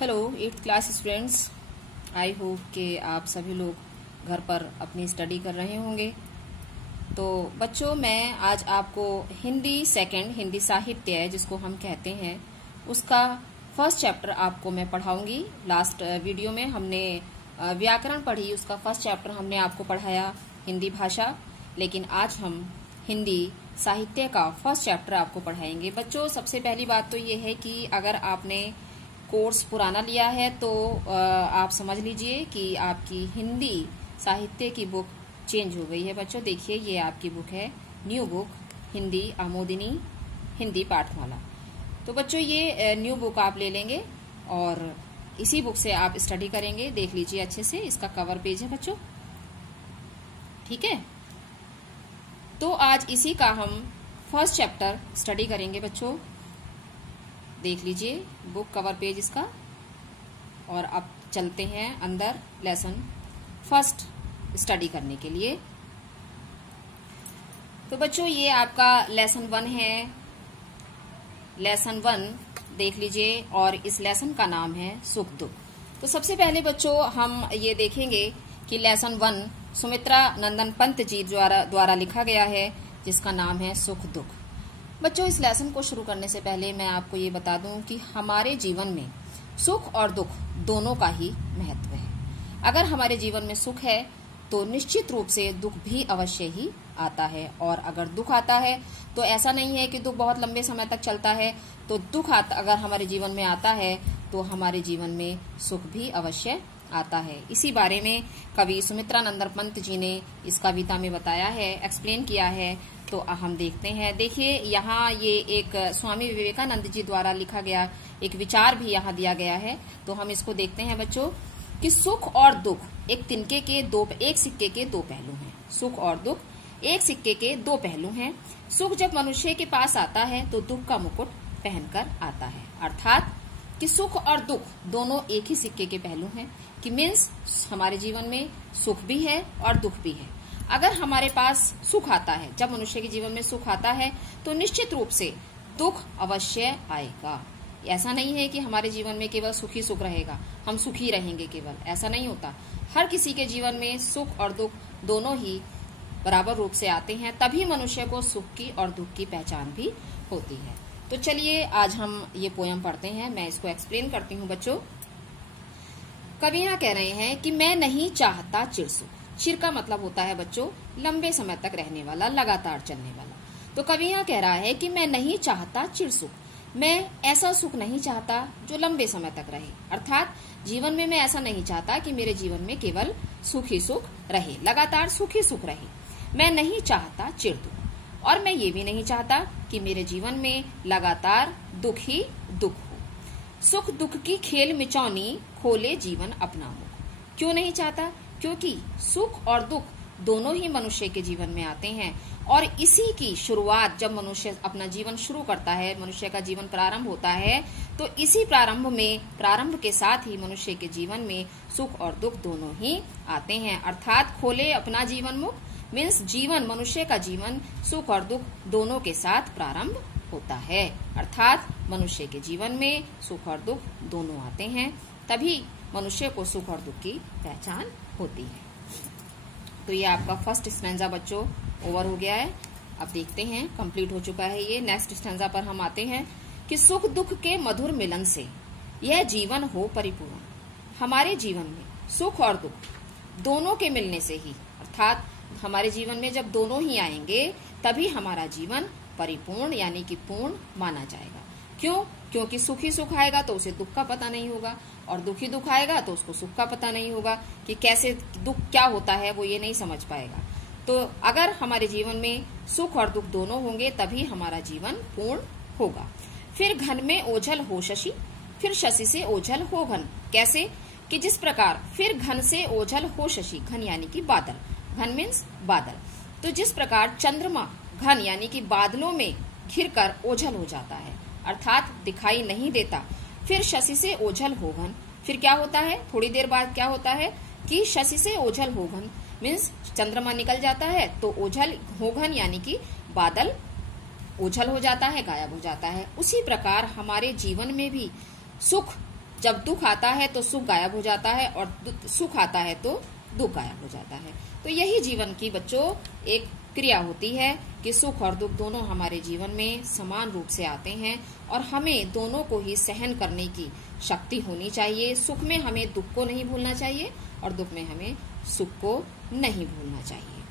Hello 8th class students. I hope कि आप सभी लोग घर पर अपनी स्टडी कर रहे होंगे। तो बच्चों, मैं आज आपको हिंदी सेकंड हिंदी साहित्य जिसको हम कहते हैं उसका फर्स्ट चैप्टर आपको मैं पढ़ाऊंगी। लास्ट वीडियो में हमने व्याकरण पढ़ी, उसका फर्स्ट चैप्टर हमने आपको पढ़ाया हिंदी भाषा, लेकिन आज हम हिंदी साहित्य का फर्स्ट चैप्टर आपको पढ़ाएंगे। बच्चों, सबसे पहली बात तो ये है कि अगर आपने कोर्स पुराना लिया है तो आप समझ लीजिए कि आपकी हिंदी साहित्य की बुक चेंज हो गई है। बच्चों देखिए, ये आपकी बुक है न्यू बुक हिंदी आमोदिनी हिंदी पाठमाला। तो बच्चों ये न्यू बुक आप ले लेंगे और इसी बुक से आप स्टडी करेंगे। देख लीजिए अच्छे से, इसका कवर पेज है बच्चों, ठीक है। तो आज इसी का हम फर्स्ट चैप्टर स्टडी करेंगे बच्चों। देख लीजिए बुक कवर पेज इसका, और अब चलते हैं अंदर लेसन फर्स्ट स्टडी करने के लिए। तो बच्चों ये आपका लेसन 1 है। लेसन 1 देख लीजिए, और इस लेसन का नाम है सुख दुख। तो सबसे पहले बच्चों हम ये देखेंगे कि लेसन 1 सुमित्रा नंदन पंत जी द्वारा लिखा गया है, जिसका नाम है सुख दुख। बच्चों इस लेसन को शुरू करने से पहले मैं आपको ये बता दूं कि हमारे जीवन में सुख और दुख दोनों का ही महत्व है। अगर हमारे जीवन में सुख है तो निश्चित रूप से दुख भी अवश्य ही आता है, और अगर दुख आता है तो ऐसा नहीं है कि दुख बहुत लंबे समय तक चलता है। तो दुख अगर हमारे जीवन में आता है तो हमारे जीवन में सुख भी अवश्य आता है। इसी बारे में कवि सुमित्रा नंदन पंत जी ने इस कविता में बताया है, एक्सप्लेन किया है। तो हम देखते हैं। देखिए यहाँ ये एक स्वामी विवेकानंद जी द्वारा लिखा गया एक विचार भी यहाँ दिया गया है। तो हम इसको देखते हैं बच्चों कि सुख और दुख एक सिक्के के दो पहलू हैं। सुख और दुख एक सिक्के के दो पहलू हैं। सुख जब मनुष्य के पास आता है तो दुख का मुकुट पहनकर आता है, अर्थात कि सुख और दुख दोनों एक ही सिक्के के पहलू हैं। कि मीन्स हमारे जीवन में सुख भी है और दुख भी है। अगर हमारे पास सुख आता है, जब मनुष्य के जीवन में सुख आता है तो निश्चित रूप से दुख अवश्य आएगा। ऐसा नहीं है कि हमारे जीवन में केवल सुख ही सुख रहेगा, हम सुखी रहेंगे केवल, ऐसा नहीं होता। हर किसी के जीवन में सुख और दुख दोनों ही बराबर रूप से आते हैं, तभी मनुष्य को सुख की और दुख की पहचान भी होती है। तो चलिए आज हम ये पोयम पढ़ते हैं, मैं इसको एक्सप्लेन करती हूँ बच्चों। कवि यहाँ कह रहे हैं कि मैं नहीं चाहता चिर सुख। चिर का मतलब होता है बच्चों लंबे समय तक रहने वाला, लगातार चलने वाला। तो कवि यहाँ कह रहा है कि मैं नहीं चाहता चिर सुख, मैं ऐसा सुख नहीं चाहता जो लंबे समय तक रहे। अर्थात जीवन में मैं ऐसा नहीं चाहता कि मेरे जीवन में केवल सुख ही सुख रहे, लगातार सुख ही सुख रहे। मैं नहीं चाहता चिर दुख, और मैं ये भी नहीं चाहता कि मेरे जीवन में लगातार दुख ही दुख हो। सुख दुख की खेल मिचौनी खोले जीवन अपना मुख। क्यों नहीं चाहता? क्योंकि सुख और दुख दोनों ही मनुष्य के जीवन में आते हैं, और इसी की शुरुआत जब मनुष्य अपना जीवन शुरू करता है, मनुष्य का जीवन प्रारंभ होता है, तो इसी प्रारंभ के साथ ही मनुष्य के जीवन में सुख और दुख दोनों ही आते हैं। अर्थात खोले अपना जीवन मुख, मीन्स जीवन, मनुष्य का जीवन सुख और दुख दोनों के साथ प्रारंभ होता है। अर्थात मनुष्य के जीवन में सुख और दुख दोनों आते हैं, तभी मनुष्य को सुख और दुख की पहचान होती है। तो ये आपका फर्स्ट स्टैंजा बच्चों ओवर हो गया है। अब देखते हैं, कंप्लीट हो चुका है ये। नेक्स्ट स्टैंजा पर हम आते हैं कि सुख दुख के मधुर मिलन से यह जीवन हो परिपूर्ण। हमारे जीवन में सुख और दुख दोनों के मिलने से ही, अर्थात हमारे जीवन में जब दोनों ही आएंगे तभी हमारा जीवन परिपूर्ण यानी कि पूर्ण माना जाएगा। क्यों? क्योंकि सुख ही सुख आएगा तो उसे दुख का पता नहीं होगा, और दुख ही दुख आएगा तो उसको सुख का पता नहीं होगा कि कैसे दुख क्या होता है, वो ये नहीं समझ पाएगा। तो अगर हमारे जीवन में सुख और दुख दोनों होंगे तभी हमारा जीवन पूर्ण होगा। फिर घन में ओझल हो शशि, फिर शशि से ओझल हो घन। कैसे? कि जिस प्रकार फिर घन से ओझल हो शशि, घन यानी कि बादल, घन मीन्स बादल। तो जिस प्रकार चंद्रमा घन यानी कि बादलों में घिरकर ओझल हो जाता है, अर्थात दिखाई नहीं देता। फिर शशि से ओझल हो घन, फिर क्या होता है, थोड़ी देर बाद क्या होता है कि शशि से ओझल हो घन मीन्स चंद्रमा निकल जाता है तो ओझल हो घन यानी कि बादल ओझल हो जाता है, गायब हो जाता है। उसी प्रकार हमारे जीवन में भी सुख जब दुख आता है तो सुख गायब हो जाता है और सुख आता है तो दुख गायब हो जाता है। तो यही जीवन की बच्चों एक क्रिया होती है कि सुख और दुख दोनों हमारे जीवन में समान रूप से आते हैं और हमें दोनों को ही सहन करने की शक्ति होनी चाहिए। सुख में हमें दुख को नहीं भूलना चाहिए और दुख में हमें सुख को नहीं भूलना चाहिए।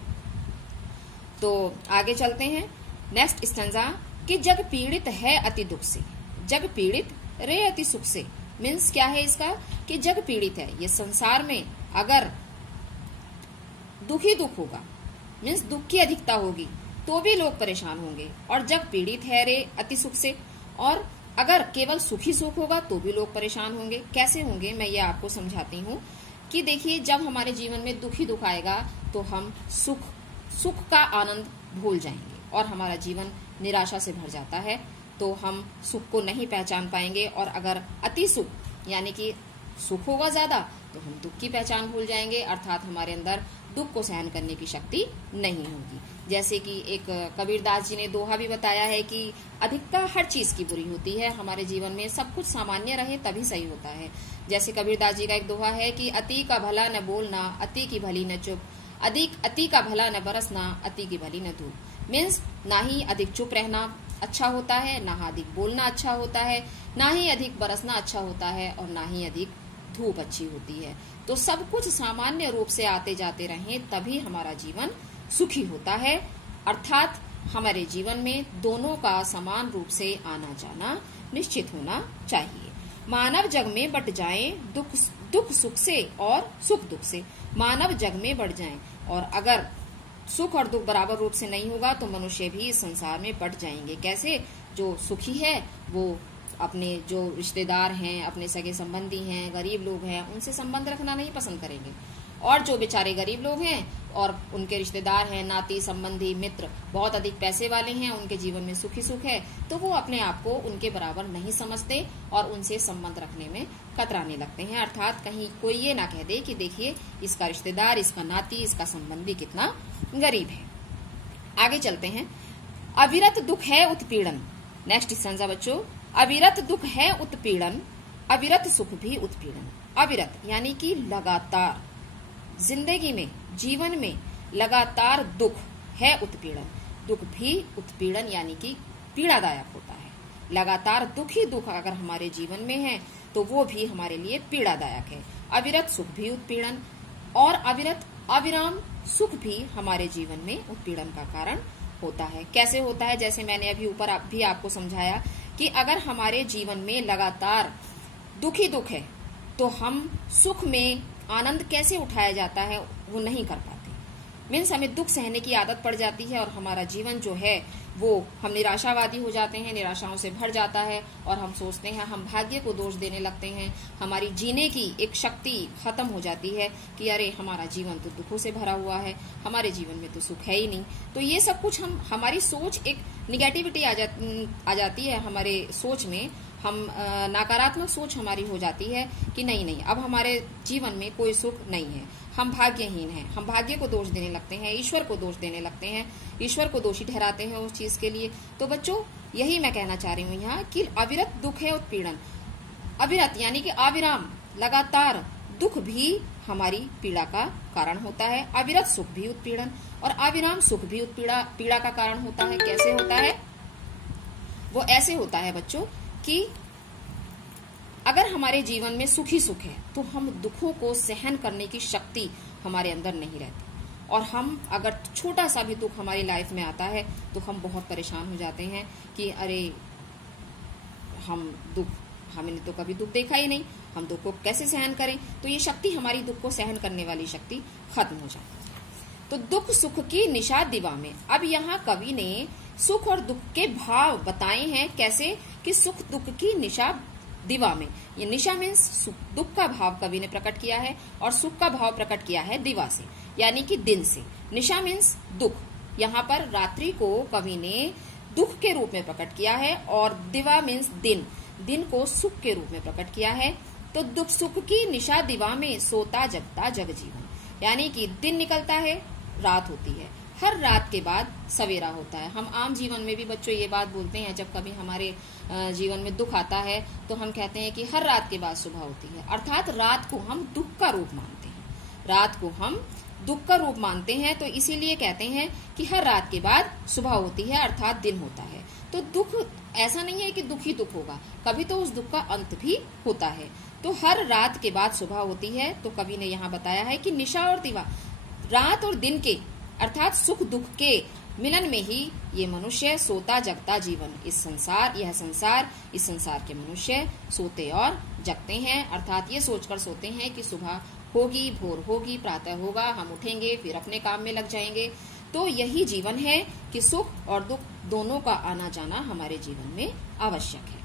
तो आगे चलते हैं नेक्स्ट स्टैंजा कि जग पीड़ित है अति दुख से, जग पीड़ित रे अति सुख से। मीन्स क्या है इसका कि जग पीड़ित है, ये संसार में अगर दुख ही दुख होगा, मीन्स दुख की अधिकता होगी तो भी लोग परेशान होंगे। और जग पीड़ित है रे अति सुख से, और अगर केवल सुख ही सुख होगा तो भी लोग परेशान होंगे। कैसे होंगे मैं ये आपको समझाती हूँ कि देखिए, जब हमारे जीवन में दुख ही दुख आएगा तो हम सुख का आनंद भूल जाएंगे और हमारा जीवन निराशा से भर जाता है, तो हम सुख को नहीं पहचान पाएंगे। और अगर अति सुख यानी कि सुख होगा ज्यादा तो हम दुख की पहचान भूल जाएंगे, अर्थात हमारे अंदर दुख को सहन करने की शक्ति नहीं होगी। जैसे कि एक कबीरदास जी ने दोहा भी बताया है कि अधिकता हर चीज की बुरी होती है। हमारे जीवन में सब कुछ सामान्य रहे तभी सही होता है। जैसे कबीरदास जी का एक दोहा है कि अति का भला न बोलना, अति की भली न चुप, अति का भला न बरसना, अति की भली न धूप। मीन्स ना ही अधिक चुप रहना अच्छा होता है, ना अधिक बोलना अच्छा होता है, ना ही अधिक बरसना अच्छा होता है और ना ही अधिक धूप अच्छी होती है। तो सब कुछ सामान्य रूप से आते जाते रहें तभी हमारा जीवन सुखी होता है, अर्थात हमारे जीवन में दोनों का समान रूप से आना जाना निश्चित होना चाहिए। मानव जग में बट जाएं दुख सुख से और सुख दुख से, मानव जग में बढ़ जाएं। और अगर सुख और दुख बराबर रूप से नहीं होगा तो मनुष्य भी इस संसार में बट जाएंगे। कैसे? जो सुखी है वो अपने जो रिश्तेदार हैं, अपने सगे संबंधी हैं, गरीब लोग हैं, उनसे संबंध रखना नहीं पसंद करेंगे। और जो बेचारे गरीब लोग हैं और उनके रिश्तेदार हैं, नाती संबंधी मित्र बहुत अधिक पैसे वाले हैं, उनके जीवन में सुख ही सुख है, तो वो अपने आप को उनके बराबर नहीं समझते और उनसे संबंध रखने में कतराने लगते हैं। अर्थात कहीं कोई ये ना कह दे कि देखिए इसका रिश्तेदार, इसका नाती, इसका संबंधी कितना गरीब है। आगे चलते हैं। अविरत दुख है उत्पीड़न। नेक्स्ट स्टैंजा बच्चों, अविरत दुख है उत्पीड़न, अविरत सुख भी उत्पीड़न। अविरत यानी कि लगातार, जिंदगी में, जीवन में लगातार दुख है उत्पीड़न। दुख भी उत्पीड़न यानी कि पीड़ादायक होता है। लगातार दुख ही दुख अगर हमारे जीवन में है तो वो भी हमारे लिए पीड़ादायक है। अविरत सुख भी उत्पीड़न और अविरत अविराम सुख भी हमारे जीवन में उत्पीड़न का कारण होता है। कैसे होता है? जैसे मैंने अभी ऊपर भी आपको समझाया कि अगर हमारे जीवन में लगातार दुख ही दुख है तो हम सुख में आनंद कैसे उठाया जाता है वो नहीं कर पाते। मीन्स हमें दुख सहने की आदत पड़ जाती है और हमारा जीवन जो है वो हम निराशावादी हो जाते हैं, निराशाओं से भर जाता है और हम सोचते हैं, हम भाग्य को दोष देने लगते हैं, हमारी जीने की एक शक्ति खत्म हो जाती है कि अरे हमारा जीवन तो दुखों से भरा हुआ है, हमारे जीवन में तो सुख है ही नहीं। तो ये सब कुछ हमारी सोच, एक निगेटिविटी आ जाती है हमारे सोच में, हम नकारात्मक सोच हमारी हो जाती है कि नहीं अब हमारे जीवन में कोई सुख नहीं है, हम भाग्यहीन हैं, हम भाग्य को दोष देने लगते हैं, ईश्वर को दोष देने लगते हैं, ईश्वर को दोषी ठहराते हैं उस चीज के लिए। तो बच्चों यही मैं कहना चाह रही हूँ यहाँ कि अविरत दुख है उत्पीड़न। अविरत यानी कि अविराम लगातार दुख भी हमारी पीड़ा का कारण होता है, अविरत सुख भी उत्पीड़न और अविराम सुख भी पीड़ा का कारण होता है। कैसे होता है? वो ऐसे होता है बच्चों कि अगर हमारे जीवन में सुख ही सुख है तो हम दुखों को सहन करने की शक्ति हमारे अंदर नहीं रहती और हम अगर छोटा सा भी दुख हमारी लाइफ में आता है तो हम बहुत परेशान हो जाते हैं कि अरे हमने तो कभी दुख देखा ही नहीं, हम दुख को कैसे सहन करें। तो ये शक्ति हमारी दुख को सहन करने वाली शक्ति खत्म हो जाती है। तो दुख सुख की निशा दिवा में, अब यहाँ कवि ने सुख और दुख के भाव बताए हैं। कैसे? कि सुख दुख की निशा दिवा में। ये निशा मीन्स दुख का भाव कवि ने प्रकट किया है और सुख का भाव प्रकट किया है दिवा से, यानी कि दिन से। निशा मीन्स दुख, यहाँ पर रात्रि को कवि ने दुख के रूप में प्रकट किया है और दिवा मीन्स दिन, दिन को सुख के रूप में प्रकट किया है। तो दुख सुख की निशा दिवा में सोता जगता जग जीवन, यानी कि दिन निकलता है, रात होती है, हर रात के बाद सवेरा होता है। हम आम जीवन में भी बच्चों ये बात बोलते हैं, जब कभी हमारे जीवन में दुख आता है तो हम कहते हैं कि हर रात के बाद सुबह होती है, अर्थात रात को हम दुख का रूप मानते हैं। रात को हम दुख का रूप मानते हैं, तो इसीलिए कहते हैं कि हर रात के बाद सुबह होती है, अर्थात दिन होता है। तो दुख ऐसा नहीं है कि दुख ही दुख होगा, कभी तो उस दुख का अंत भी होता है। तो हर रात के बाद सुबह होती है। तो कवि ने यहाँ बताया है कि निशा और दिवा, रात और दिन के अर्थात सुख दुख के मिलन में ही ये मनुष्य सोता जगता जीवन, इस संसार के मनुष्य सोते और जगते हैं, अर्थात ये सोचकर सोते हैं कि सुबह होगी, भोर होगी, प्रातः होगा, हम उठेंगे, फिर अपने काम में लग जाएंगे। तो यही जीवन है कि सुख और दुख दोनों का आना जाना हमारे जीवन में आवश्यक है।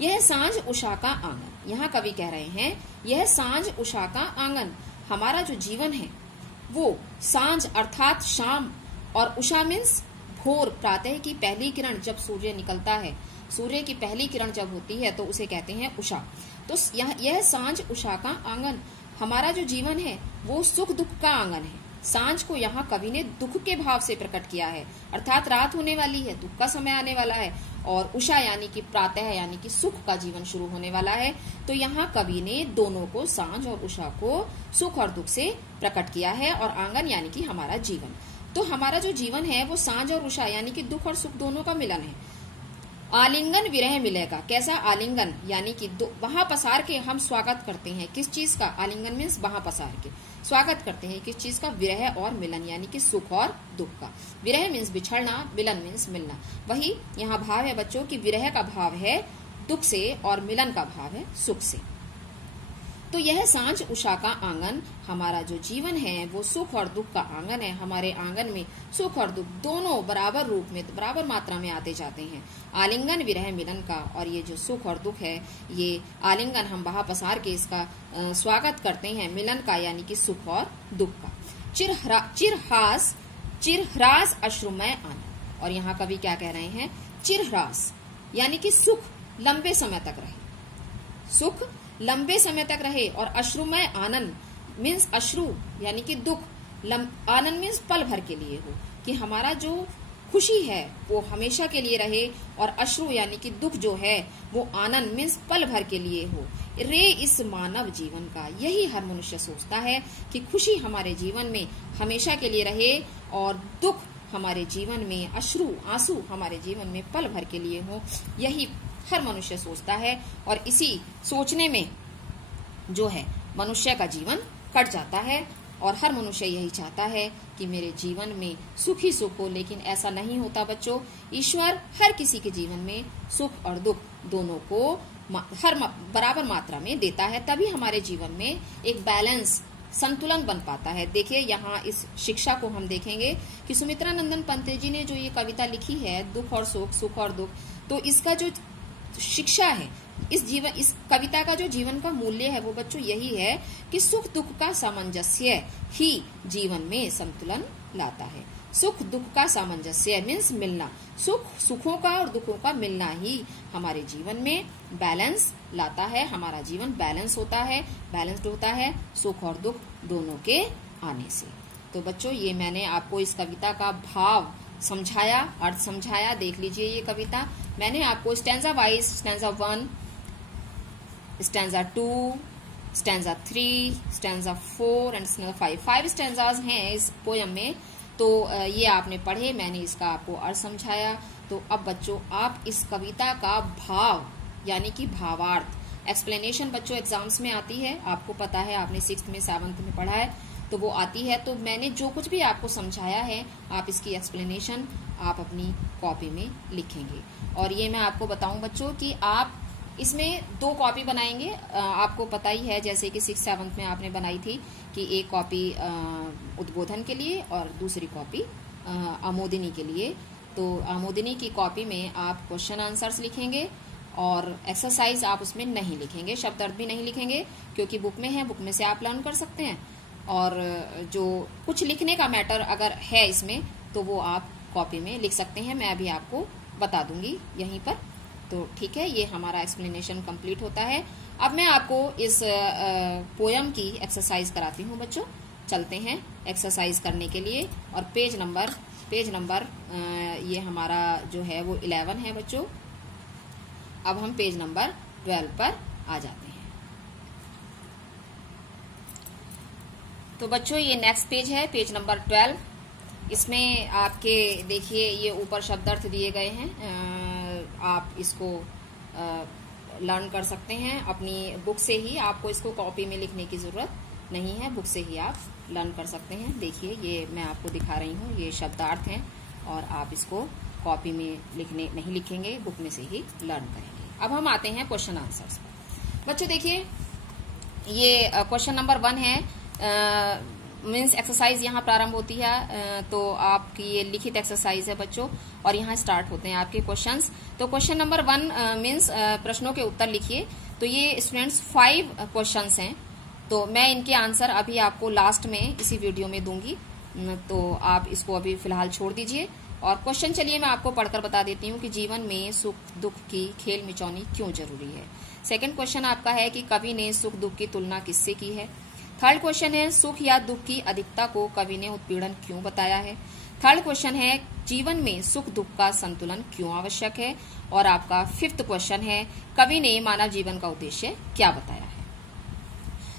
यह सांझ उषा का आंगन, यहाँ कवि कह रहे हैं यह सांझ उषा का आंगन, हमारा जो जीवन है वो सांझ अर्थात शाम, और उषा मीन्स भोर, प्रातः की पहली किरण, जब सूर्य निकलता है, सूर्य की पहली किरण जब होती है तो उसे कहते हैं उषा। तो यह सांझ उषा का आंगन, हमारा जो जीवन है वो सुख दुख का आंगन है। सांझ को यहाँ कवि ने दुख के भाव से प्रकट किया है, अर्थात रात होने वाली है, दुख का समय आने वाला है, और उषा यानी कि प्रातः यानी कि सुख का जीवन शुरू होने वाला है। तो यहाँ कवि ने दोनों को, सांझ और उषा को, सुख और दुख से प्रकट किया है, और आंगन यानी कि हमारा जीवन। तो हमारा जो जीवन है वो सांझ और उषा यानी कि दुख और सुख दोनों का मिलन है। आलिंगन विरह मिलेगा, कैसा आलिंगन यानी कि वहां पसार के हम स्वागत करते हैं, किस चीज का, आलिंगन मीन्स वहां पसार के स्वागत करते हैं किस चीज का, विरह और मिलन यानी कि सुख और दुख का। विरह मीन्स बिछड़ना, मिलन मीन्स मिलना। वही यहाँ भाव है बच्चों की विरह का भाव है दुख से और मिलन का भाव है सुख से। तो यह सांझ उषा का आंगन, हमारा जो जीवन है वो सुख और दुख का आंगन है। हमारे आंगन में सुख और दुख दोनों बराबर रूप में, बराबर मात्रा में आते जाते हैं। आलिंगन विरह मिलन का, और ये जो सुख और दुख है, ये आलिंगन हम वहां पसार के इसका स्वागत करते हैं, मिलन का यानी कि सुख और दुख का। चिरह्रास अश्रुमय आनंद, और यहाँ कवि क्या कह रहे हैं, चिरह्रास यानी कि सुख लंबे समय तक रहे, सुख लंबे समय तक रहे, और अश्रुमय आनंद मीन्स अश्रु यानी कि दुख, आनंद मीन्स पल भर के लिए हो, कि हमारा जो खुशी है वो हमेशा के लिए रहे, और अश्रु यानी कि दुख जो है वो आनंद मीन्स पल भर के लिए हो। रे इस मानव जीवन का, यही हर मनुष्य सोचता है कि खुशी हमारे जीवन में हमेशा के लिए रहे, और दुख हमारे जीवन में, अश्रु आंसू हमारे जीवन में पल भर के लिए हो, यही हर मनुष्य सोचता है। और इसी सोचने में जो है मनुष्य का जीवन कट जाता है, और हर मनुष्य यही चाहता है कि मेरे जीवन में सुख ही सुख हो, लेकिन ऐसा नहीं होता बच्चों। ईश्वर हर किसी के जीवन में सुख और दुख दोनों को हर बराबर मात्रा में देता है, तभी हमारे जीवन में एक बैलेंस, संतुलन बन पाता है। देखिए यहाँ इस शिक्षा को हम देखेंगे कि सुमित्रा नंदन पंत जी ने जो ये कविता लिखी है, दुख और सुख, सुख और दुख, तो इसका जो शिक्षा है, इस कविता का जो जीवन का मूल्य है वो बच्चों यही है कि सुख दुख का सामंजस्य ही जीवन में संतुलन लाता है। सुख दुख का सामंजस्य मीन्स मिलना, सुखों का और दुखों का मिलना ही हमारे जीवन में बैलेंस लाता है। हमारा जीवन बैलेंस्ड होता है सुख और दुख दोनों के आने से। तो बच्चों ये मैंने आपको इस कविता का भाव समझाया, अर्थ समझाया। देख लीजिए ये कविता मैंने आपको stanza wise, stanza 1, stanza 2, stanza 3, stanza 4 and stanza 5 stanzas हैं इस पोयम में। तो ये आपने पढ़े, मैंने इसका आपको अर्थ समझाया। तो अब बच्चों आप इस कविता का भाव यानी कि भावार्थ, एक्सप्लेनेशन बच्चों एग्जाम्स में आती है, आपको पता है, आपने 6th में 7th में पढ़ा है, तो वो आती है। तो मैंने जो कुछ भी आपको समझाया है, आप इसकी एक्सप्लेनेशन आप अपनी कॉपी में लिखेंगे। और ये मैं आपको बताऊं बच्चों कि आप इसमें 2 कॉपी बनाएंगे। आपको पता ही है जैसे कि 6th 7th में आपने बनाई थी कि एक कॉपी उद्बोधन के लिए और दूसरी कॉपी आमोदिनी के लिए। तो आमोदिनी की कॉपी में आप क्वेश्चन आंसर्स लिखेंगे और एक्सरसाइज आप उसमें नहीं लिखेंगे, शब्द अर्थ भी नहीं लिखेंगे, क्योंकि बुक में है, बुक में से आप लर्न कर सकते हैं। और जो कुछ लिखने का मैटर अगर है इसमें तो वो आप कॉपी में लिख सकते हैं, मैं अभी आपको बता दूंगी यहीं पर। तो ठीक है, ये हमारा एक्सप्लेनेशन कंप्लीट होता है। अब मैं आपको इस पोयम की एक्सरसाइज कराती हूँ बच्चों। चलते हैं एक्सरसाइज करने के लिए, और पेज नंबर पेज नंबर ये हमारा जो है वो 11 है बच्चों। अब हम पेज नंबर 12 पर आ जाते हैं। तो बच्चों ये नेक्स्ट पेज है, पेज नंबर 12। इसमें आपके देखिए ये ऊपर शब्दार्थ दिए गए हैं, आप इसको लर्न कर सकते हैं अपनी बुक से ही। आपको इसको कॉपी में लिखने की जरूरत नहीं है, बुक से ही आप लर्न कर सकते हैं। देखिए ये मैं आपको दिखा रही हूँ, ये शब्दार्थ हैं और आप इसको कॉपी में नहीं लिखेंगे, बुक में से ही लर्न करेंगे। अब हम आते हैं क्वेश्चन आंसर्स पर। बच्चों देखिए ये क्वेश्चन नंबर 1 है, मीन्स एक्सरसाइज यहाँ प्रारंभ होती है। तो आपकी ये लिखित एक्सरसाइज है बच्चों और यहाँ स्टार्ट होते हैं आपके क्वेश्चंस। तो क्वेश्चन नंबर 1 मीन्स प्रश्नों के उत्तर लिखिए। तो ये स्टूडेंट्स 5 क्वेश्चंस हैं, तो मैं इनके आंसर अभी आपको लास्ट में इसी वीडियो में दूंगी, तो आप इसको अभी फिलहाल छोड़ दीजिए। और क्वेश्चन चलिए मैं आपको पढ़कर बता देती हूँ कि जीवन में सुख दुख की खेल मिचौनी क्यों जरूरी है। सेकंड क्वेश्चन आपका है कि कवि ने सुख दुख की तुलना किससे की है। थर्ड क्वेश्चन है सुख या दुख की अधिकता को कवि ने उत्पीड़न क्यों बताया है। थर्ड क्वेश्चन है जीवन में सुख दुख का संतुलन क्यों आवश्यक है। और आपका फिफ्थ क्वेश्चन है कवि ने मानव जीवन का उद्देश्य क्या बताया है।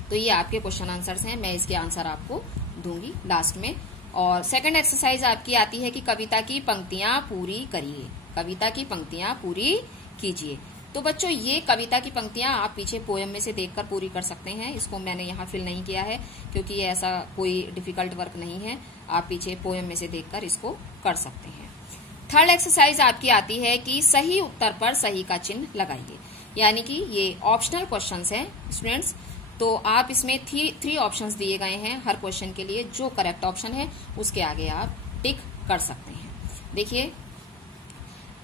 तो ये आपके क्वेश्चन आंसर्स हैं, मैं इसके आंसर आपको दूंगी लास्ट में। और सेकंड एक्सरसाइज आपकी आती है कि कविता की पंक्तियां पूरी करिए, कविता की पंक्तियां पूरी कीजिए। तो बच्चों ये कविता की पंक्तियां आप पीछे पोयम में से देखकर पूरी कर सकते हैं। इसको मैंने यहाँ फिल नहीं किया है क्योंकि ये ऐसा कोई डिफिकल्ट वर्क नहीं है, आप पीछे पोयम में से देखकर इसको कर सकते हैं। थर्ड एक्सरसाइज आपकी आती है कि सही उत्तर पर सही का चिन्ह लगाइए, यानी कि ये ऑप्शनल क्वेश्चंस हैं स्टूडेंट्स। तो आप इसमें 3 ऑप्शंस दिए गए हैं हर क्वेश्चन के लिए, जो करेक्ट ऑप्शन है उसके आगे आप टिक कर सकते हैं। देखिए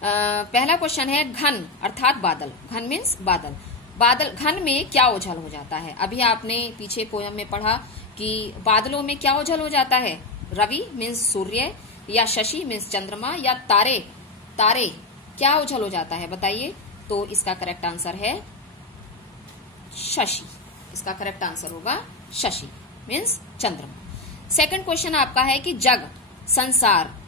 पहला क्वेश्चन है घन अर्थात बादल। घन मीन्स बादल। बादल घन में क्या ओझल हो जाता है। अभी आपने पीछे पोयम में पढ़ा कि बादलों में क्या ओझल हो जाता है। रवि मीन्स सूर्य, या शशि मीन्स चंद्रमा, या तारे। तारे क्या ओझल हो जाता है बताइए। तो इसका करेक्ट आंसर है शशि। इसका करेक्ट आंसर होगा शशि मीन्स चंद्रमा। सेकंड क्वेश्चन आपका है कि जग संसार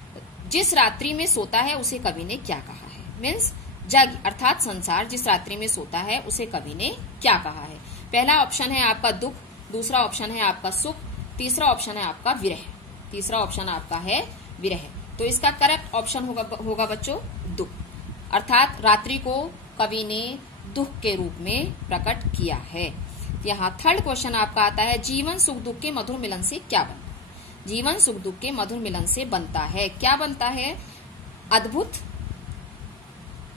जिस रात्रि में सोता है उसे कवि ने क्या कहा है। मीन्स जग अर्थात संसार जिस रात्रि में सोता है उसे कवि ने क्या कहा है। पहला ऑप्शन है आपका दुख, दूसरा ऑप्शन है आपका सुख, तीसरा ऑप्शन है आपका विरह। तीसरा ऑप्शन आपका है विरह। तो इसका करेक्ट ऑप्शन होगा बच्चों दुख, अर्थात रात्रि को कवि ने दुख के रूप में प्रकट किया है। यहाँ थर्ड क्वेश्चन आपका आता है जीवन सुख दुख के मधुर मिलन से क्या बनता है। जीवन सुख दुख के मधुर मिलन से बनता है, क्या बनता है। अद्भुत,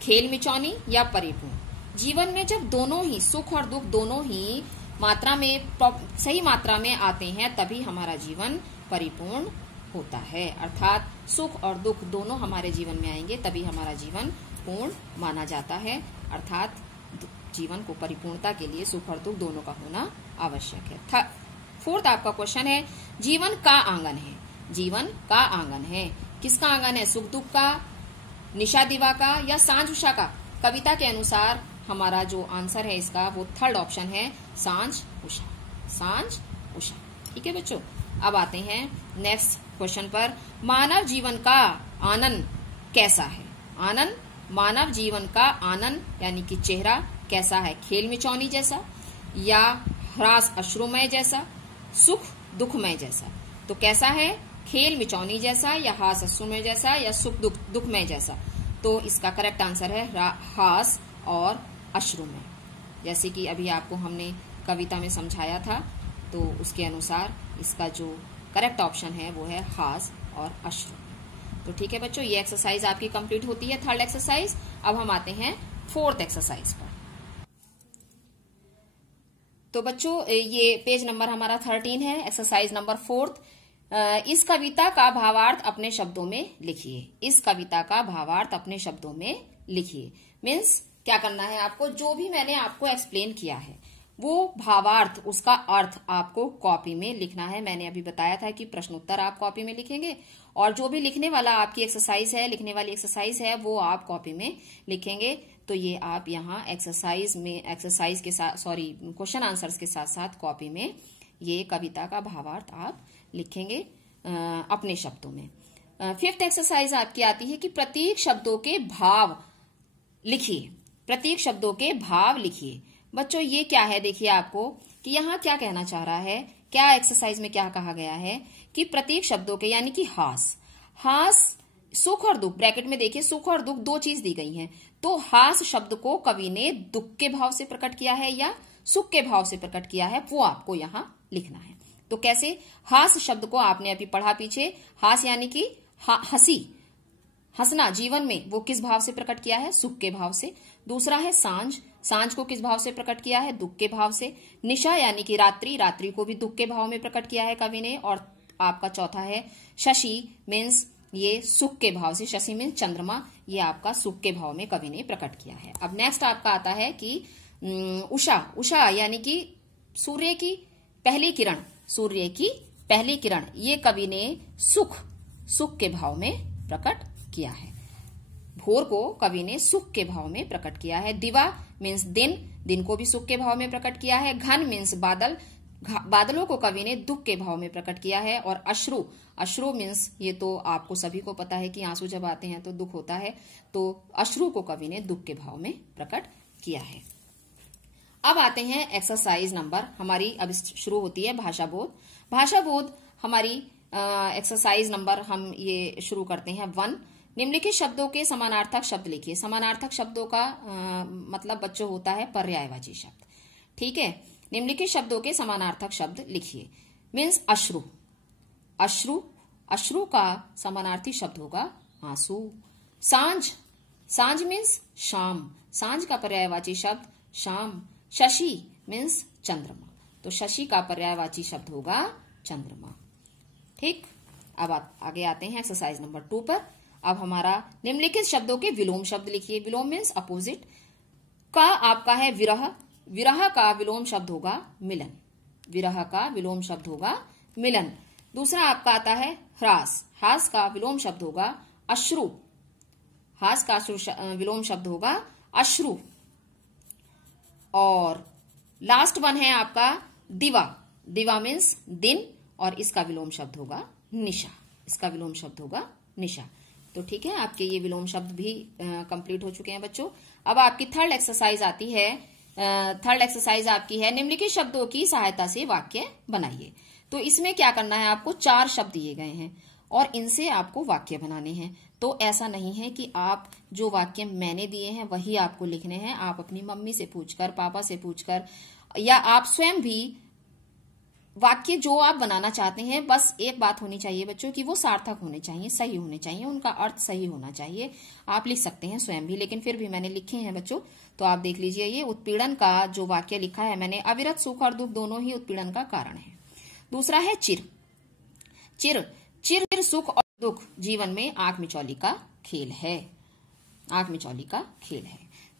खेल मिचौनी, या परिपूर्ण। जीवन में जब दोनों ही सुख और दुख दोनों ही मात्रा में सही मात्रा में आते हैं तभी हमारा जीवन परिपूर्ण होता है। अर्थात सुख और दुख दोनों हमारे जीवन में आएंगे तभी हमारा जीवन पूर्ण माना जाता है। अर्थात जीवन को परिपूर्णता के लिए सुख और दुख दोनों का होना आवश्यक है। फोर्थ आपका क्वेश्चन है जीवन का आंगन है। जीवन का आंगन है, किसका आंगन है। सुख दुख का, निशा दिवा का, या सांझ उषा का। कविता के अनुसार हमारा जो आंसर है इसका वो थर्ड ऑप्शन है सांझ उषा। सांझ उषा। ठीक है बच्चों। अब आते हैं नेक्स्ट क्वेश्चन पर। मानव जीवन का आनंद कैसा है। आनंद, मानव जीवन का आनंद यानी कि चेहरा कैसा है। खेल मिचौनी जैसा, या ह्रास अश्रुमय जैसा, सुख दुखमय जैसा। तो कैसा है, खेल मिचौनी जैसा, या हास अश्रुमय जैसा, या सुख दुखमय जैसा। तो इसका करेक्ट आंसर है हास और अश्रुमय। जैसे कि अभी आपको हमने कविता में समझाया था, तो उसके अनुसार इसका जो करेक्ट ऑप्शन है वो है हास और अश्रुमय। तो ठीक है बच्चों, ये एक्सरसाइज आपकी कंप्लीट होती है, थर्ड एक्सरसाइज। अब हम आते हैं फोर्थ एक्सरसाइज पर। तो बच्चों ये पेज नंबर हमारा 13 है, एक्सरसाइज नंबर 4। इस कविता का भावार्थ अपने शब्दों में लिखिए। इस कविता का भावार्थ अपने शब्दों में लिखिए। मीन्स क्या करना है आपको, जो भी मैंने आपको एक्सप्लेन किया है वो भावार्थ, उसका अर्थ आपको कॉपी में लिखना है। मैंने अभी बताया था कि प्रश्नोत्तर आप कॉपी में लिखेंगे और जो भी लिखने वाला आपकी एक्सरसाइज है, लिखने वाली एक्सरसाइज है, वो आप कॉपी में लिखेंगे। तो ये आप यहाँ एक्सरसाइज के साथ क्वेश्चन आंसर्स के साथ साथ कॉपी में ये कविता का भावार्थ आप लिखेंगे अपने शब्दों में। फिफ्थ एक्सरसाइज आपकी आती है कि प्रतीक शब्दों के भाव लिखिए। प्रतीक शब्दों के भाव लिखिए। बच्चों ये क्या है, देखिए आपको कि यहाँ क्या कहना चाह रहा है, क्या एक्सरसाइज में क्या कहा गया है कि प्रतीक शब्दों के यानी कि हास, सुख और दुख, ब्रैकेट में देखिए सुख और दुख दो चीज दी गई हैं, तो हास शब्द को कवि ने दुख के भाव से प्रकट किया है या सुख के भाव से प्रकट किया है, वो आपको यहाँ लिखना है। तो कैसे, हास शब्द को आपने अभी पढ़ा पीछे, हास यानी कि हंसी, हंसना जीवन में, वो किस भाव से प्रकट किया है, सुख के भाव से। दूसरा है सांझ को किस भाव से प्रकट किया है, दुख के भाव से। निशा यानी कि रात्रि को भी दुख के भाव में प्रकट किया है कवि ने। और आपका चौथा है शशि, मीन्स ये सुख के भाव से, शशि मीन्स चंद्रमा, ये आपका सुख के भाव में कवि ने प्रकट किया है। अब नेक्स्ट आपका आता है कि उषा यानी कि सूर्य की पहली किरण, ये कवि ने सुख के भाव में प्रकट किया है। भोर को कवि ने सुख के भाव में प्रकट किया है। दिवा मीन्स दिन को भी सुख के भाव में प्रकट किया है। घन मीन्स बादलों को कवि ने दुख के भाव में प्रकट किया है। और अश्रु मीन्स, ये तो आपको सभी को पता है कि आंसू जब आते हैं तो दुख होता है, तो अश्रु को कवि ने दुख के भाव में प्रकट किया है। अब आते हैं एक्सरसाइज नंबर, हमारी अब शुरू होती है भाषा बोध हमारी एक्सरसाइज नंबर हम ये शुरू करते हैं 1। निम्नलिखित शब्दों के समानार्थक शब्द लिखिए। समानार्थक शब्दों का मतलब बच्चों होता है पर्यायवाची शब्द, ठीक है। निम्नलिखित शब्दों के समानार्थक शब्द लिखिए। मीन्स अश्रु का समानार्थी शब्द होगा आंसू। सांझ मीन्स शाम, सांझ का पर्यायवाची शब्द शाम। शशि मीन्स चंद्रमा, तो शशि का पर्यायवाची शब्द होगा चंद्रमा, ठीक। अब आगे आते हैं एक्सरसाइज नंबर 2 पर। अब हमारा निम्नलिखित शब्दों के विलोम शब्द लिखिए। विलोम मीन्स अपोजिट। का आपका है विरह का विलोम शब्द होगा मिलन। दूसरा आपका आता है ह्रास का विलोम शब्द होगा अश्रु, विलोम शब्द होगा अश्रु। और लास्ट वन है आपका दिवा मीन्स दिन, और इसका विलोम शब्द होगा निशा। तो ठीक है, आपके ये विलोम शब्द भी कंप्लीट हो चुके हैं बच्चों। अब आपकी थर्ड एक्सरसाइज आती है। थर्ड एक्सरसाइज आपकी है निम्नलिखित शब्दों की सहायता से वाक्य बनाइए। तो इसमें क्या करना है, आपको 4 शब्द दिए गए हैं और इनसे आपको वाक्य बनाने हैं। तो ऐसा नहीं है कि आप जो वाक्य मैंने दिए हैं वही आपको लिखने हैं। आप अपनी मम्मी से पूछकर, पापा से पूछकर, या आप स्वयं भी वाक्य जो आप बनाना चाहते हैं, बस एक बात होनी चाहिए बच्चों कि वो सार्थक होने चाहिए, सही होने चाहिए, उनका अर्थ सही होना चाहिए। आप लिख सकते हैं स्वयं भी, लेकिन फिर भी मैंने लिखे हैं बच्चों, तो आप देख लीजिए। ये उत्पीड़न का जो वाक्य लिखा है मैंने, अविरत सुख और दुख दोनों ही उत्पीड़न का कारण है। दूसरा है चिर सुख और दुख जीवन में आंख मिचौली का खेल है।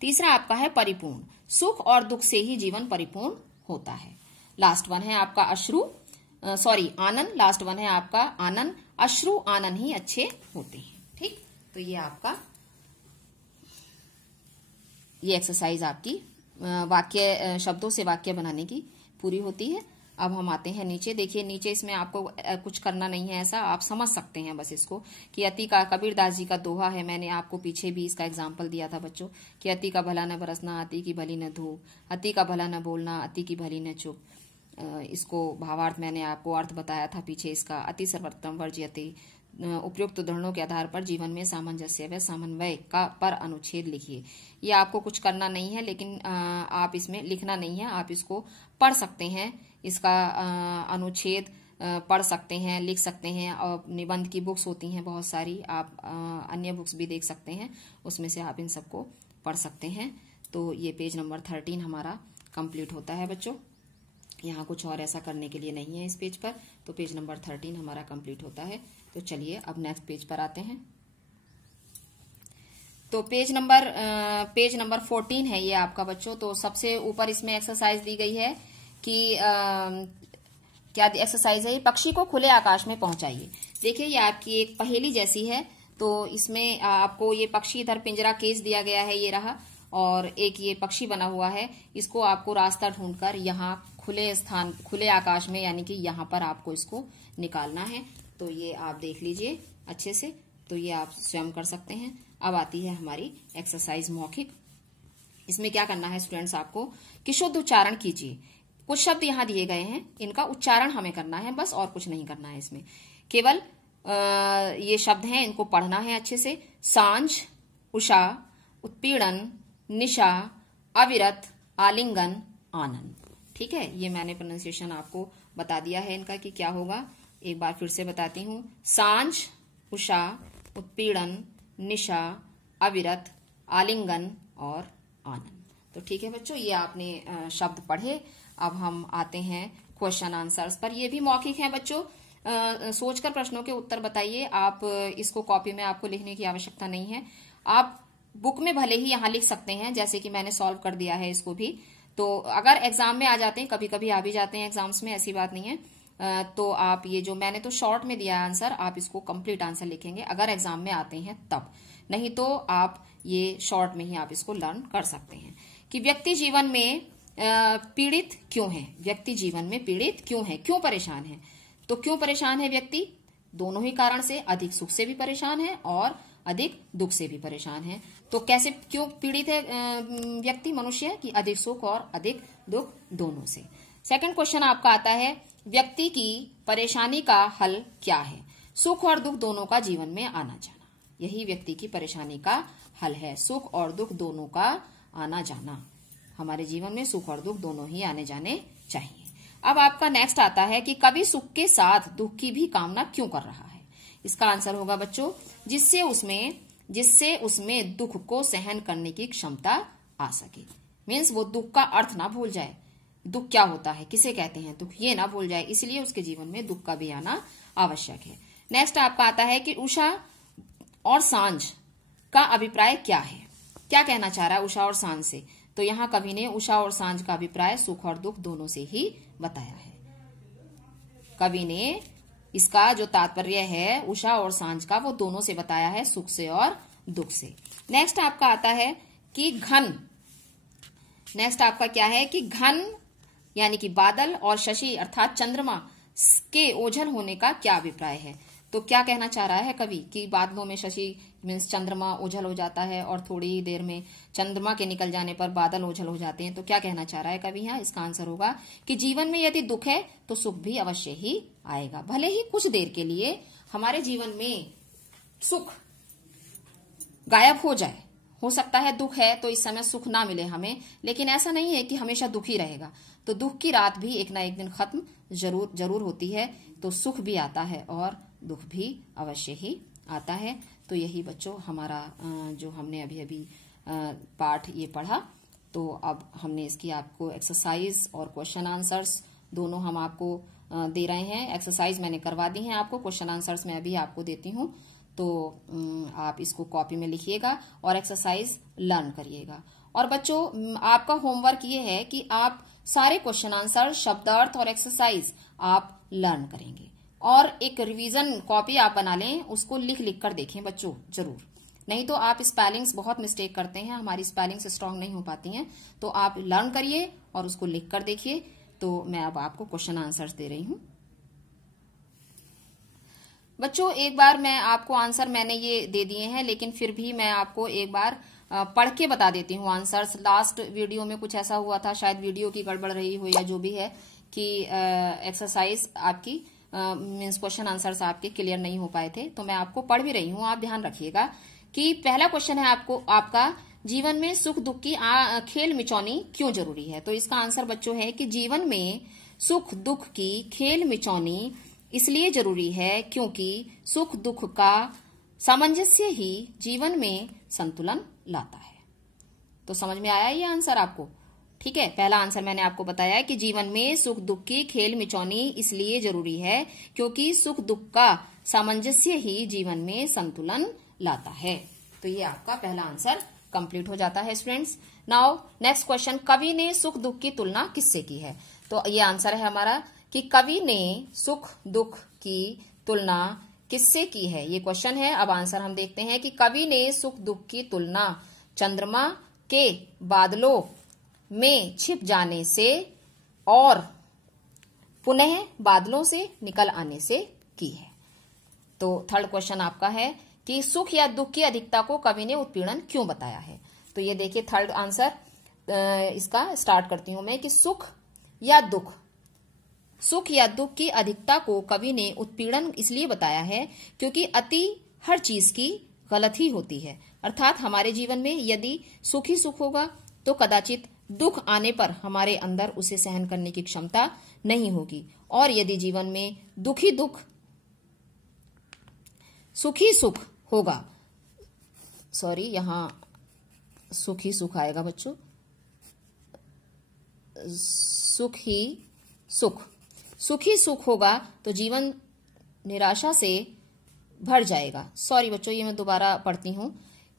तीसरा आपका है परिपूर्ण, सुख और दुख से ही जीवन परिपूर्ण होता है। लास्ट वन है आपका आनंद। लास्ट वन है आपका आनंद, अश्रु आनंद ही अच्छे होते हैं, ठीक। तो ये आपका ये एक्सरसाइज आपकी वाक्य शब्दों से वाक्य बनाने की पूरी होती है। अब हम आते हैं नीचे। देखिए नीचे इसमें आपको कुछ करना नहीं है, ऐसा आप समझ सकते हैं बस इसको कि अति का, कबीरदास जी का दोहा है। मैंने आपको पीछे भी इसका एग्जाम्पल दिया था बच्चों कि अति का भला न बरसना, अति की भली न धूप, अति का भला न बोलना, अति की भली न चुप। इसको भावार्थ मैंने आपको अर्थ बताया था पीछे इसका। अति सर्वोत्तम वर्ज्यते। उपयुक्त उदाहरणों के आधार पर जीवन में सामंजस्य व समन्वय का पर अनुच्छेद लिखिए। ये आपको कुछ करना नहीं है, लेकिन आप इसमें लिखना नहीं है, आप इसको पढ़ सकते हैं। इसका अनुच्छेद पढ़ सकते हैं, लिख सकते हैं। और निबंध की बुक्स होती हैं बहुत सारी, आप अन्य बुक्स भी देख सकते हैं, उसमें से आप इन सबको पढ़ सकते हैं। तो ये पेज नंबर 13 हमारा कंप्लीट होता है बच्चों। यहाँ कुछ और ऐसा करने के लिए नहीं है इस पेज पर। तो पेज नंबर 13 हमारा कंप्लीट होता है। तो चलिए अब नेक्स्ट पेज पर आते हैं। तो पेज नंबर 14 है ये आपका बच्चों। तो सबसे ऊपर इसमें एक्सरसाइज दी गई है कि क्या एक्सरसाइज है, पक्षी को खुले आकाश में पहुंचाइए। देखिए ये आपकी एक पहेली जैसी है। तो इसमें आपको ये पक्षी इधर पिंजरा केस दिया गया है, ये रहा, और एक ये पक्षी बना हुआ है। इसको आपको रास्ता ढूंढकर यहाँ खुले आकाश में, यानी कि यहाँ पर आपको इसको निकालना है। तो ये आप देख लीजिए, अच्छे से, तो ये आप स्वयं कर सकते हैं। अब आती है हमारी एक्सरसाइज मौखिक। इसमें क्या करना है स्टूडेंट्स आपको कि शुद्ध उच्चारण कीजिए। कुछ शब्द यहाँ दिए गए हैं, इनका उच्चारण हमें करना है बस, और कुछ नहीं करना है इसमें। केवल ये शब्द हैं, इनको पढ़ना है अच्छे से। सांझ, उषा, उत्पीड़न, निशा, अविरत, आलिंगन, आनंद। ठीक है, ये मैंने प्रोनाउंसिएशन आपको बता दिया है इनका कि क्या होगा। एक बार फिर से बताती हूँ। सांझ, उषा, उत्पीड़न, निशा, अविरत, आलिंगन और आनंद। तो ठीक है बच्चों, ये आपने शब्द पढ़े। अब हम आते हैं क्वेश्चन आंसर्स पर। ये भी मौखिक है बच्चों। सोचकर प्रश्नों के उत्तर बताइए। आप इसको कॉपी में आपको लिखने की आवश्यकता नहीं है। आप बुक में भले ही यहाँ लिख सकते हैं, जैसे कि मैंने सॉल्व कर दिया है इसको भी। तो अगर एग्जाम में आ जाते हैं, कभी कभी आ भी जाते हैं एग्जाम्स में, ऐसी बात नहीं है, तो आप ये जो मैंने तो शॉर्ट में दिया आंसर, आप इसको कंप्लीट आंसर लिखेंगे अगर एग्जाम में आते हैं तब। नहीं तो आप ये शॉर्ट में ही आप इसको लर्न कर सकते हैं। कि व्यक्ति जीवन में पीड़ित क्यों है? व्यक्ति जीवन में पीड़ित क्यों है, क्यों परेशान है? तो क्यों परेशान है व्यक्ति? दोनों ही कारण से। अधिक सुख से भी परेशान है और अधिक दुख से भी परेशान है। तो कैसे, क्यों पीड़ित है व्यक्ति, मनुष्य? कि अधिक सुख और अधिक दुख दोनों से। सेकंड क्वेश्चन आपका आता है, व्यक्ति की परेशानी का हल क्या है? सुख और दुख दोनों का जीवन में आना जाना, यही व्यक्ति की परेशानी का हल है। सुख और दुख दोनों का आना जाना। हमारे जीवन में सुख और दुख दोनों ही आने जाने चाहिए। अब आपका नेक्स्ट आता है कि कवि सुख के साथ दुख की भी कामना क्यों कर रहा है? इसका आंसर होगा बच्चों, जिससे उसमें दुख को सहन करने की क्षमता आ सके। मीन्स वो दुख का अर्थ ना भूल जाए, दुख क्या होता है, किसे कहते हैं दुख, ये ना भूल जाए, इसलिए उसके जीवन में दुख का भी आना आवश्यक है। नेक्स्ट आपका आता है कि उषा और सांझ का अभिप्राय क्या है? क्या कहना चाह रहा है उषा और सांझ से? तो यहाँ कवि ने उषा और सांझ का अभिप्राय सुख और दुख दोनों से ही बताया है। कवि ने इसका जो तात्पर्य है उषा और सांझ का, वो दोनों से बताया है, सुख से और दुख से। नेक्स्ट आपका आता है कि घन। नेक्स्ट आपका क्या है कि घन यानी कि बादल और शशि अर्थात चंद्रमा के ओझल होने का क्या अभिप्राय है? तो क्या कहना चाह रहा है कवि कि बादलों में शशि मीन्स चंद्रमा ओझल हो जाता है और थोड़ी ही देर में चंद्रमा के निकल जाने पर बादल ओझल हो जाते हैं। तो क्या कहना चाह रहा है कवि यहाँ? इसका आंसर होगा कि जीवन में यदि दुख है तो सुख भी अवश्य ही आएगा। भले ही कुछ देर के लिए हमारे जीवन में सुख गायब हो जाए, हो सकता है दुख है तो इस समय सुख ना मिले हमें, लेकिन ऐसा नहीं है कि हमेशा दुख ही रहेगा। तो दुख की रात भी एक ना एक दिन खत्म जरूर होती है। तो सुख भी आता है और दुख भी अवश्य ही आता है। तो यही बच्चों हमारा जो हमने अभी पाठ ये पढ़ा, तो अब हमने इसकी आपको एक्सरसाइज और क्वेश्चन आंसर्स दोनों हम आपको दे रहे हैं। एक्सरसाइज मैंने करवा दी है आपको, क्वेश्चन आंसर्स मैं अभी आपको देती हूँ। तो आप इसको कॉपी में लिखिएगा और एक्सरसाइज लर्न करिएगा। और बच्चों आपका होमवर्क ये है कि आप सारे क्वेश्चन आंसर, शब्दार्थ और एक्सरसाइज आप लर्न करेंगे और एक रिवीजन कॉपी आप बना लें, उसको लिख कर देखें बच्चों जरूर। नहीं तो आप स्पेलिंग्स बहुत मिस्टेक करते हैं, हमारी स्पेलिंग्स स्ट्रांग नहीं हो पाती हैं। तो आप लर्न करिए और उसको लिख कर देखिए। तो मैं अब आपको क्वेश्चन आंसर्स दे रही हूं बच्चों। एक बार मैं आपको आंसर मैंने ये दे दिए हैं, लेकिन फिर भी मैं आपको एक बार पढ़ के बता देती हूँ आंसर्स। लास्ट वीडियो में कुछ ऐसा हुआ था, शायद वीडियो की गड़बड़ रही हो या जो भी है, कि एक्सरसाइज आपकी मीन्स क्वेश्चन आंसर्स आपके क्लियर नहीं हो पाए थे। तो मैं आपको पढ़ भी रही हूँ, आप ध्यान रखिएगा। कि पहला क्वेश्चन है आपका जीवन में सुख दुख की खेल मिचौनी क्यों जरूरी है? तो इसका आंसर बच्चों है कि जीवन में सुख दुख की खेल मिचौनी इसलिए जरूरी है क्योंकि सुख दुख का सामंजस्य ही जीवन में संतुलन लाता है। तो समझ में आया ये आंसर आपको? ठीक है, पहला आंसर मैंने आपको बताया कि जीवन में सुख दुख की खेल मिचौनी इसलिए जरूरी है क्योंकि सुख दुख का सामंजस्य ही जीवन में संतुलन लाता है। तो ये आपका पहला आंसर कंप्लीट हो जाता है स्टूडेंट्स। नाउ नेक्स्ट क्वेश्चन, कवि ने सुख दुख की तुलना किससे की है? तो ये आंसर है हमारा कि कवि ने सुख दुख की तुलना किससे की है, ये क्वेश्चन है। अब आंसर हम देखते हैं कि कवि ने सुख दुख की तुलना चंद्रमा के बादलों में छिप जाने से और पुनः बादलों से निकल आने से की है। तो थर्ड क्वेश्चन आपका है कि सुख या दुख की अधिकता को कवि ने उत्पीड़न क्यों बताया है। तो ये देखिए थर्ड आंसर इसका स्टार्ट करती हूं मैं कि सुख या दुख की अधिकता को कवि ने उत्पीड़न इसलिए बताया है क्योंकि अति हर चीज की गलत ही होती है। अर्थात हमारे जीवन में यदि सुख ही सुख होगा तो कदाचित दुख आने पर हमारे अंदर उसे सहन करने की क्षमता नहीं होगी, और यदि जीवन में सुखी सुख होगा, सॉरी यहां सुखी सुख आएगा बच्चों, सुखी सुख होगा तो जीवन निराशा से भर जाएगा। सॉरी बच्चों, ये मैं दोबारा पढ़ती हूं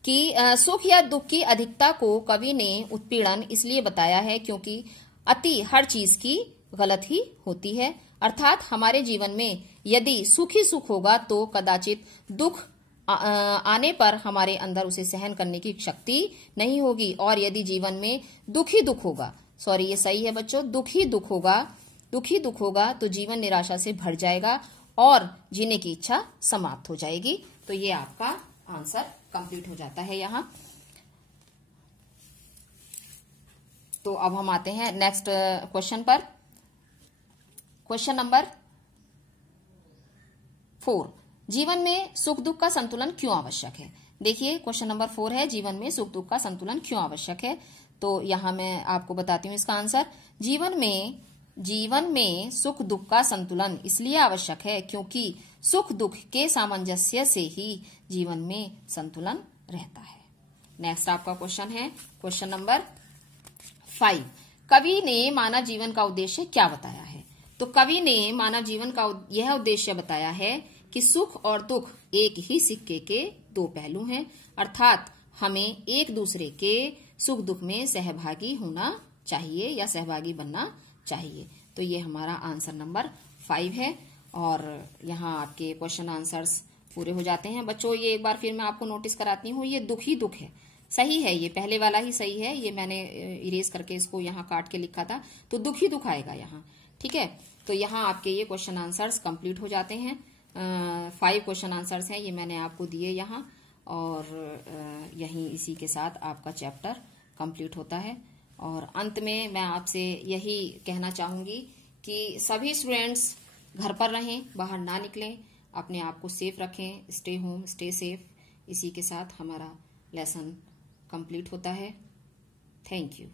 कि सुख या दुख की अधिकता को कवि ने उत्पीड़न इसलिए बताया है क्योंकि अति हर चीज की गलत ही होती है। अर्थात हमारे जीवन में यदि सुखी सुख होगा तो कदाचित दुख आने पर हमारे अंदर उसे सहन करने की शक्ति नहीं होगी, और यदि जीवन में दुखी दुख होगा, सॉरी ये सही है बच्चों, दुखी दुख होगा तो जीवन निराशा से भर जाएगा और जीने की इच्छा समाप्त हो जाएगी। तो ये आपका आंसर कंप्लीट हो जाता है यहां। तो अब हम आते हैं नेक्स्ट क्वेश्चन पर। क्वेश्चन नंबर 4, जीवन में सुख दुख का संतुलन क्यों आवश्यक है। देखिए क्वेश्चन नंबर 4 है, जीवन में सुख दुख का संतुलन क्यों आवश्यक है। तो यहां मैं आपको बताती हूं इसका आंसर। जीवन में सुख दुख का संतुलन इसलिए आवश्यक है क्योंकि सुख दुख के सामंजस्य से ही जीवन में संतुलन रहता है। नेक्स्ट आपका क्वेश्चन है क्वेश्चन नंबर 5, कवि ने मानव जीवन का उद्देश्य क्या बताया है। तो कवि ने मानव जीवन का यह उद्देश्य बताया है कि सुख और दुख एक ही सिक्के के दो पहलू हैं, अर्थात हमें एक दूसरे के सुख दुख में सहभागी होना चाहिए या सहभागी बनना चाहिए। तो ये हमारा आंसर नंबर 5 है, और यहाँ आपके क्वेश्चन आंसर्स पूरे हो जाते हैं बच्चों। ये एक बार फिर मैं आपको नोटिस कराती हूँ, ये दुख ही दुख है, सही है, ये पहले वाला ही सही है, ये मैंने इरेज करके इसको यहाँ काट के लिखा था, तो दुख ही दुख आएगा यहाँ, ठीक है। तो यहाँ आपके ये क्वेश्चन आंसर्स कंप्लीट हो जाते हैं। 5 क्वेश्चन आंसर्स हैं, ये मैंने आपको दिए यहाँ, और यहीं इसी के साथ आपका चैप्टर कंप्लीट होता है। और अंत में मैं आपसे यही कहना चाहूंगी कि सभी स्टूडेंट्स घर पर रहें, बाहर ना निकलें, अपने आप को सेफ रखें, स्टे होम स्टे सेफ। इसी के साथ हमारा लेसन कंप्लीट होता है। Thank you.